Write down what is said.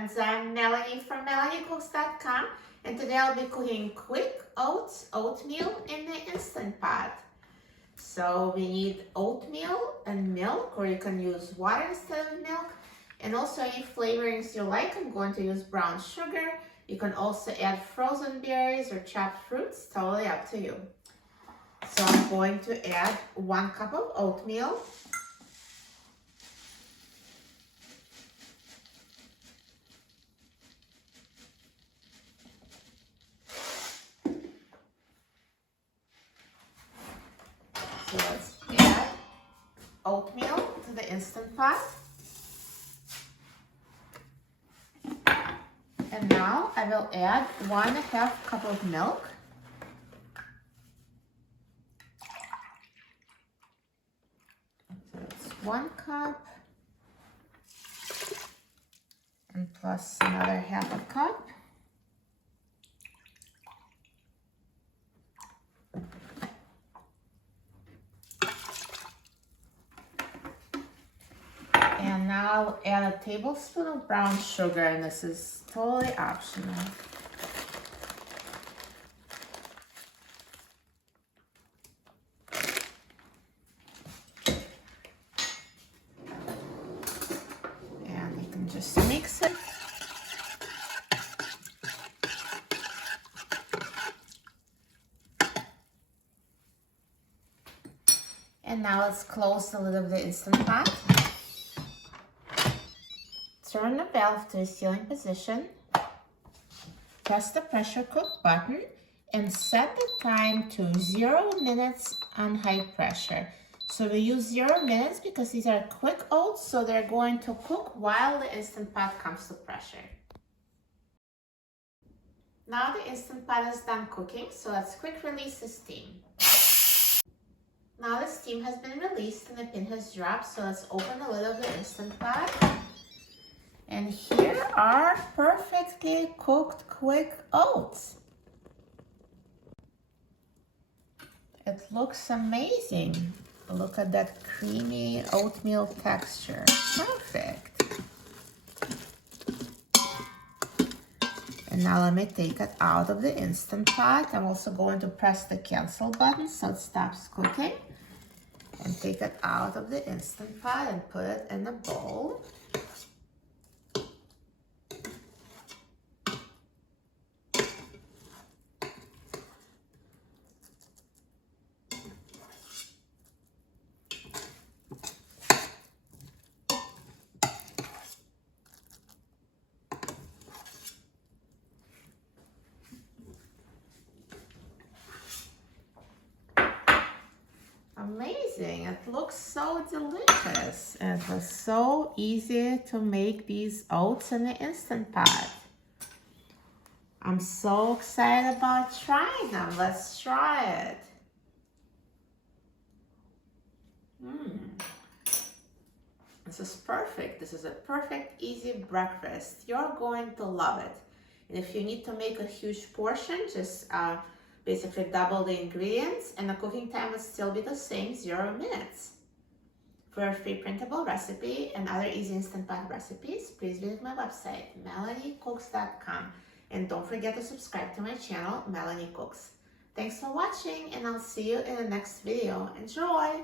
friends, I'm Melanie from MelanieCooks.com, and today I'll be cooking quick oats oatmeal in the Instant Pot. So we need oatmeal and milk, or you can use water instead of milk, and also any flavorings you like. I'm going to use brown sugar. You can also add frozen berries or chopped fruits, totally up to you. So I'm going to add 1 cup of oatmeal. So let's add oatmeal to the Instant Pot. And now I will add 1.5 cup of milk. So it's 1 cup and plus another 1/2 cup. And now I'll add a tablespoon of brown sugar, and this is totally optional. And you can just mix it. And now let's close the lid of the Instant Pot. Turn the valve to a sealing position. Press the pressure cook button and set the time to 0 minutes on high pressure. So we use 0 minutes because these are quick oats, so they're going to cook while the Instant Pot comes to pressure. Now the Instant Pot is done cooking, so let's quick release the steam. Now the steam has been released and the pin has dropped, so let's open the lid of the Instant Pot. And here are perfectly cooked quick oats. It looks amazing. Look at that creamy oatmeal texture. Perfect. And now let me take it out of the Instant Pot. I'm also going to press the cancel button so it stops cooking. And take it out of the Instant Pot and put it in a bowl. Amazing, it looks so delicious. And it was so easy to make these oats in the Instant Pot. I'm so excited about trying them. Let's try it. This is perfect. This is a perfect, easy breakfast. You're going to love it. And if you need to make a huge portion, just basically double the ingredients, and the cooking time would still be the same, 0 minutes. For a free printable recipe and other easy Instant Pot recipes, please visit my website, MelanieCooks.com. And don't forget to subscribe to my channel, Melanie Cooks. Thanks for watching, and I'll see you in the next video. Enjoy!